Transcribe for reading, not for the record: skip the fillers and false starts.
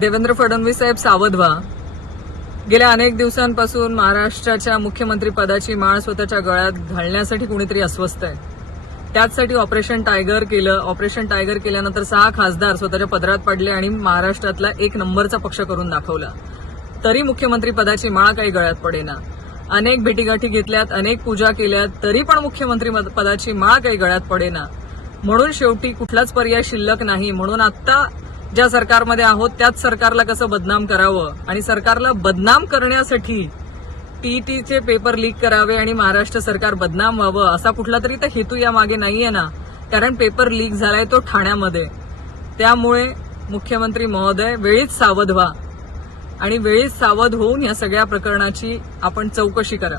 देवेंद्र फडणवीस साहेब सावध व्हा. गेल्या अनेक दिवसांपासून महाराष्ट्राच्या मुख्यमंत्री पदाची माळ स्वतःच्या गळ्यात घालण्यासाठी कुणीतरी अस्वस्थ आहे. त्याचसाठी ऑपरेशन टायगर केलं. ऑपरेशन टायगर केल्यानंतर 6 खासदार स्वतःच्या पदरात पडले आणि महाराष्ट्रातला 1 नंबरचा पक्ष करून दाखवला. तरी मुख्यमंत्री पदाची माळ काही गळ्यात पडेना. अनेक भेटीगाठी घेतल्यात, अनेक पूजा केल्यात, तरी पण मुख्यमंत्री पदाची माळ काही गळ्यात पडेना. म्हणून शेवटी कुठलाच पर्याय शिल्लक नाही. म्हणून आता ज्या सरकारमध्ये आहोत त्याच सरकारला कसं बदनाम करावं आणि सरकारला बदनाम करण्यासाठी टीईटीचे पेपर लीक करावे आणि महाराष्ट्र सरकार बदनाम व्हावं असा कुठला तरी तर हेतू या मागे नाहीये ना. कारण पेपर लीक झालाय तो ठाण्यामध्ये. त्यामुळे मुख्यमंत्री महोदय वेळीच सावध व्हा आणि वेळीच सावध होऊन या सगळ्या प्रकरणाची आपण चौकशी करा.